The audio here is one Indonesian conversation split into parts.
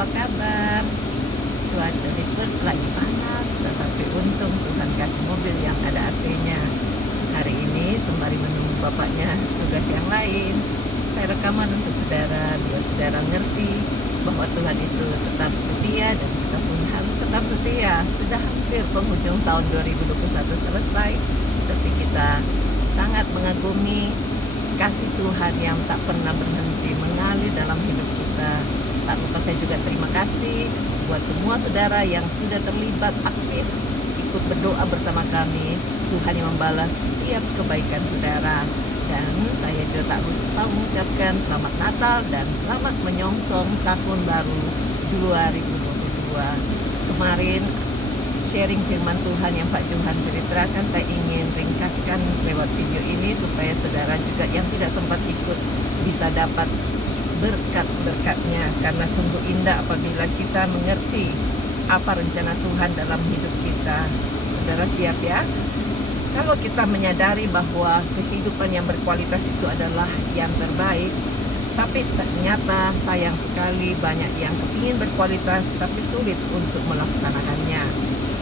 apa kabar? Cuaca di Perth lagi panas, tetapi untung Tuhan kasih mobil yang ada AC-nya. Hari ini sembari menunggu bapaknya tugas yang lain, saya rekaman untuk saudara, biar saudara ngerti bahwa Tuhan itu tetap setia dan kita pun harus tetap setia. Sudah hampir penghujung tahun 2021 selesai, tapi kita sangat mengagumi kasih Tuhan yang tak pernah berhenti mengalir dalam hidup kita. Tak lupa saya juga terima kasih buat semua saudara yang sudah terlibat aktif ikut berdoa bersama kami. Tuhan yang membalas setiap kebaikan saudara. Dan saya juga tak lupa mengucapkan selamat Natal dan selamat menyongsong tahun baru 2022. Kemarin sharing firman Tuhan yang Pak Johan ceritakan, saya ingin ringkaskan lewat video ini supaya saudara juga yang tidak sempat ikut bisa dapat berkat-berkatnya, karena sungguh indah apabila kita mengerti apa rencana Tuhan dalam hidup kita. Saudara siap ya? Kalau kita menyadari bahwa kehidupan yang berkualitas itu adalah yang terbaik, tapi ternyata sayang sekali banyak yang kepingin berkualitas tapi sulit untuk melaksanakannya.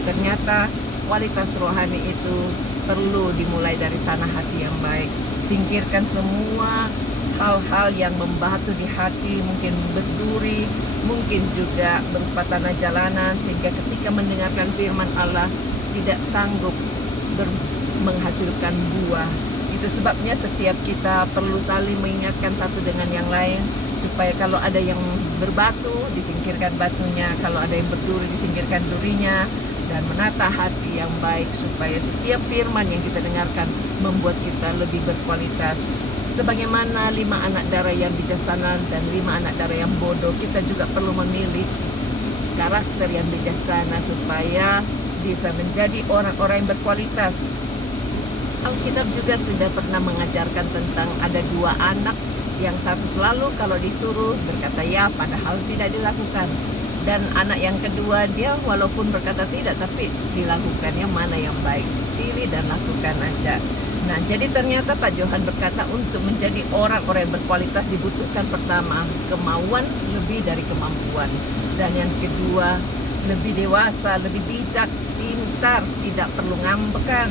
Ternyata kualitas rohani itu perlu dimulai dari tanah hati yang baik. Singkirkan semua hal-hal yang membatu di hati, mungkin berduri, mungkin juga berupa tanah jalanan, sehingga ketika mendengarkan firman Allah tidak sanggup menghasilkan buah. Itu sebabnya setiap kita perlu saling mengingatkan satu dengan yang lain, supaya kalau ada yang berbatu disingkirkan batunya, kalau ada yang berduri disingkirkan durinya, dan menata hati yang baik supaya setiap firman yang kita dengarkan membuat kita lebih berkualitas. Sebagaimana 5 anak darah yang bijaksana dan 5 anak darah yang bodoh, kita juga perlu memilih karakter yang bijaksana supaya bisa menjadi orang-orang yang berkualitas. Alkitab juga sudah pernah mengajarkan tentang ada 2 anak, yang satu selalu kalau disuruh berkata ya padahal tidak dilakukan, dan anak yang kedua dia walaupun berkata tidak tapi dilakukannya. Mana yang baik, pilih dan lakukan aja. Nah, jadi ternyata Pak Johan berkata untuk menjadi orang-orang yang berkualitas dibutuhkan pertama kemauan lebih dari kemampuan, dan yang kedua lebih dewasa, lebih bijak, pintar, tidak perlu ngambekan,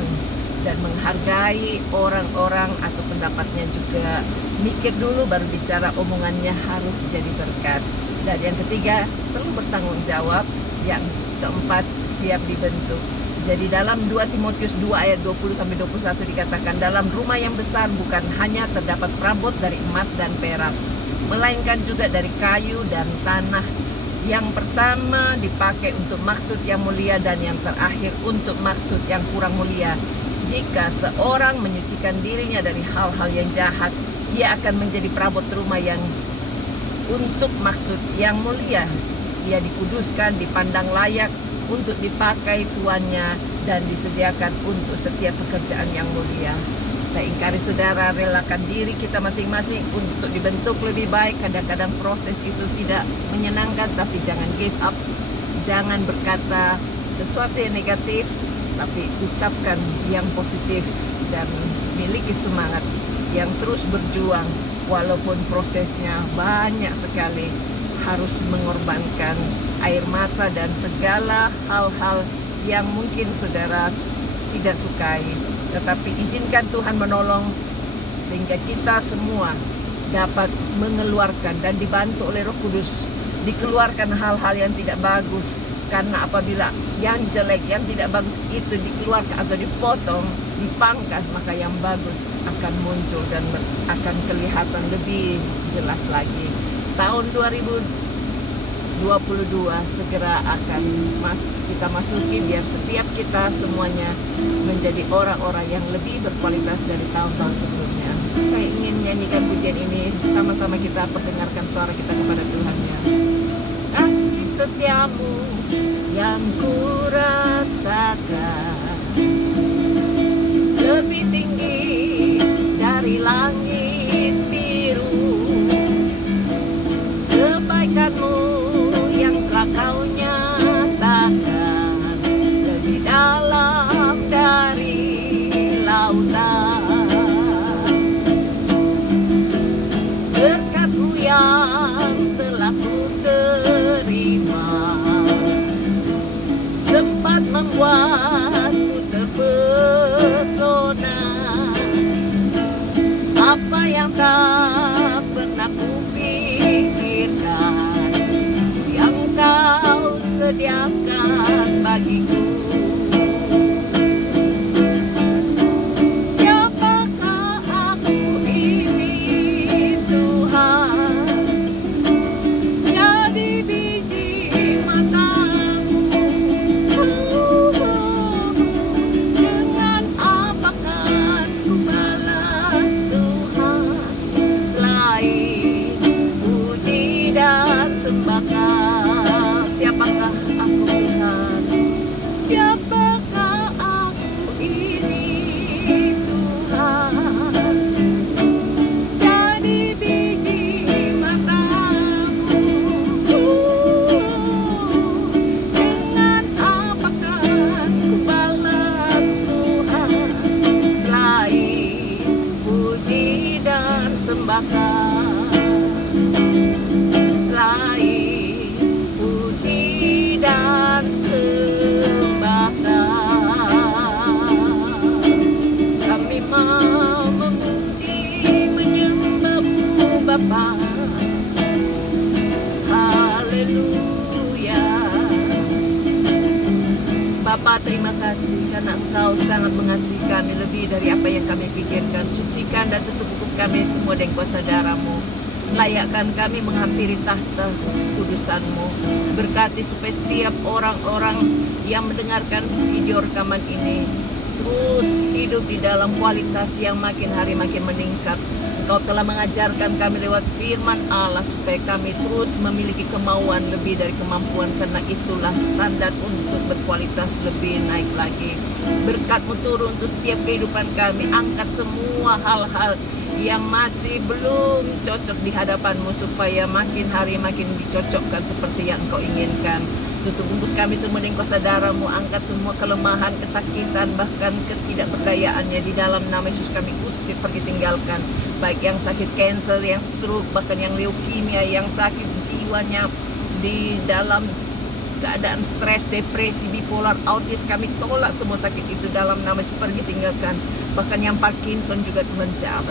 dan menghargai orang-orang atau pendapatnya juga. Mikir dulu baru bicara, omongannya harus jadi berkat. Dan yang ketiga perlu bertanggung jawab. Yang keempat siap dibentuk. Jadi dalam 2 Timotius 2 ayat 20-21 dikatakan, dalam rumah yang besar bukan hanya terdapat perabot dari emas dan perak, melainkan juga dari kayu dan tanah. Yang pertama dipakai untuk maksud yang mulia, dan yang terakhir untuk maksud yang kurang mulia. Jika seorang menyucikan dirinya dari hal-hal yang jahat, ia akan menjadi perabot rumah yang untuk maksud yang mulia. Ia dikuduskan, dipandang layak untuk dipakai tuannya, dan disediakan untuk setiap pekerjaan yang mulia. Saya ingkari saudara, relakan diri kita masing-masing untuk dibentuk lebih baik. Kadang-kadang proses itu tidak menyenangkan, tapi jangan give up. Jangan berkata sesuatu yang negatif, tapi ucapkan yang positif dan miliki semangat yang terus berjuang walaupun prosesnya banyak sekali, harus mengorbankan air mata dan segala hal-hal yang mungkin saudara tidak sukai, tetapi izinkan Tuhan menolong sehingga kita semua dapat mengeluarkan dan dibantu oleh Roh Kudus, dikeluarkan hal-hal yang tidak bagus. Karena apabila yang jelek, yang tidak bagus itu dikeluarkan atau dipotong, dipangkas, maka yang bagus akan muncul dan akan kelihatan lebih jelas lagi. Tahun 2022 segera akan kita masuki, biar setiap kita semuanya menjadi orang-orang yang lebih berkualitas dari tahun-tahun sebelumnya. Saya ingin nyanyikan pujian ini, sama-sama kita perdengarkan suara kita kepada Tuhan ya. Kasih setiamu yang ku rasakan lebih tinggi dari langit biru. Kebaikanmu yang telah kau nyatakan lebih dalam dari lautan. Berkat-Mu yang telah ku terima persembahkan. Siapakah aku Tuhan? Siapakah aku ini Tuhan? Jadi biji matamu. Dengan apa kan ku balas Tuhan, selain puji dan sembahkan. Selain puji dan sembahkan, kami mau memuji menyembah-Mu Bapa. Haleluya. Bapa, terima kasih karena Engkau sangat mengasihi kami lebih dari apa yang kami pikirkan. Sucikan dan tutup kudus kami semua dengan kuasa darah-Mu. Layakkan kami menghampiri tahta kudusan-Mu. Berkati supaya setiap orang-orang yang mendengarkan video rekaman ini terus hidup di dalam kualitas yang makin hari makin meningkat. Engkau telah mengajarkan kami lewat firman Allah supaya kami terus memiliki kemauan lebih dari kemampuan, karena itulah standar untuk berkualitas lebih naik lagi. Berkat-Mu turun untuk setiap kehidupan kami. Angkat semua hal-hal yang masih belum cocok di hadapan-Mu supaya makin hari makin dicocokkan seperti yang Engkau inginkan. Tutup bungkus kami semua dengan kuasa darah-Mu. Angkat semua kelemahan, kesakitan, bahkan ketidakberdayaannya di dalam nama Yesus kami usir, pergi tinggalkan. Baik yang sakit kanker, yang stroke, bahkan yang leukemia, yang sakit jiwanya di dalam keadaan stres, depresi, bipolar, autis, kami tolak semua sakit itu dalam nama Yesus, pergi tinggalkan. Bahkan yang Parkinson juga Tuhan jawab,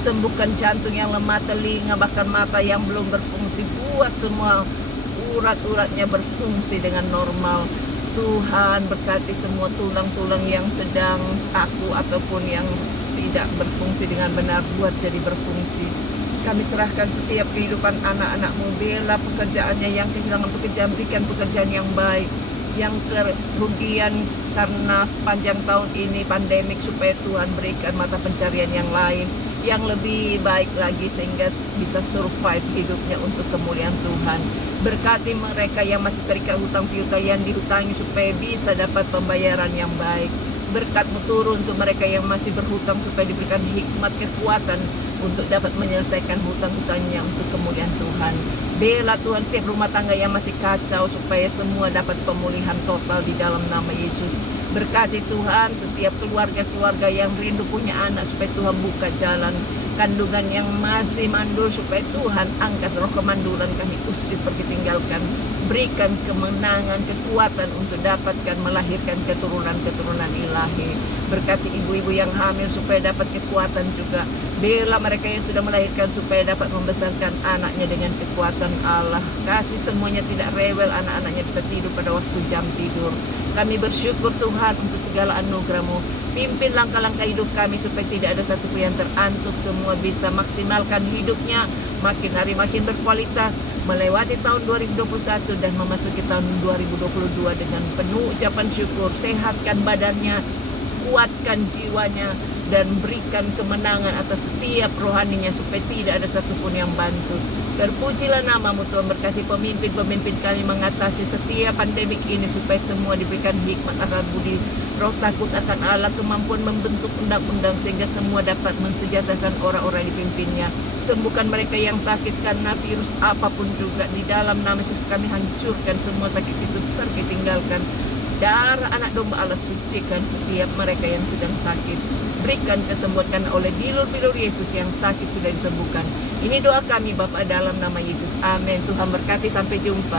sembuhkan jantung yang lemah, telinga, bahkan mata yang belum berfungsi, buat semua urat-uratnya berfungsi dengan normal. Tuhan berkati semua tulang-tulang yang sedang kaku ataupun yang tidak berfungsi dengan benar, buat jadi berfungsi. Kami serahkan setiap kehidupan anak-anak-Mu. Bela pekerjaannya yang kehilangan pekerjaan, berikan pekerjaan yang baik. Yang kerugian karena sepanjang tahun ini pandemik, supaya Tuhan berikan mata pencarian yang lain, yang lebih baik lagi, sehingga bisa survive hidupnya untuk kemuliaan Tuhan. Berkati mereka yang masih terikat hutang piutang yang dihutangi supaya bisa dapat pembayaran yang baik. Berkat-Mu turun untuk mereka yang masih berhutang supaya diberikan hikmat, kekuatan untuk dapat menyelesaikan hutang-hutangnya untuk kemuliaan Tuhan. Bela Tuhan setiap rumah tangga yang masih kacau supaya semua dapat pemulihan total di dalam nama Yesus. Berkati Tuhan setiap keluarga-keluarga yang rindu punya anak supaya Tuhan buka jalan. Kandungan yang masih mandul supaya Tuhan angkat roh kemandulan, kami usir, pergi tinggalkan. Berikan kemenangan, kekuatan untuk dapatkan melahirkan keturunan-keturunan ilahi. Berkati ibu-ibu yang hamil supaya dapat kekuatan juga. Bela mereka yang sudah melahirkan supaya dapat membesarkan anaknya dengan kekuatan Allah. Kasih semuanya tidak rewel, anak-anaknya bisa tidur pada waktu jam tidur. Kami bersyukur Tuhan untuk segala anugerah-Mu. Pimpin langkah-langkah hidup kami supaya tidak ada satu pun yang terantuk. Semua bisa maksimalkan hidupnya, makin hari makin berkualitas, melewati tahun 2021 dan memasuki tahun 2022 dengan penuh ucapan syukur. Sehatkan badannya, kuatkan jiwanya, dan berikan kemenangan atas setiap rohaninya supaya tidak ada satupun yang bantu. Terpujilah nama-Mu Tuhan. Berkasih pemimpin-pemimpin kami mengatasi setiap pandemik ini supaya semua diberikan hikmat, akal budi, roh takut akan Allah, kemampuan membentuk undang-undang sehingga semua dapat mensejahterakan orang-orang yang dipimpinnya. Sembuhkan mereka yang sakit karena virus apapun juga. Di dalam nama Yesus kami hancurkan semua sakit itu, pergi tinggalkan. Darah anak domba Allah sucikan setiap mereka yang sedang sakit. Berikan kesembuhan oleh bilur-bilur Yesus yang sakit sudah disembuhkan. Ini doa kami Bapa dalam nama Yesus. Amin. Tuhan berkati, sampai jumpa.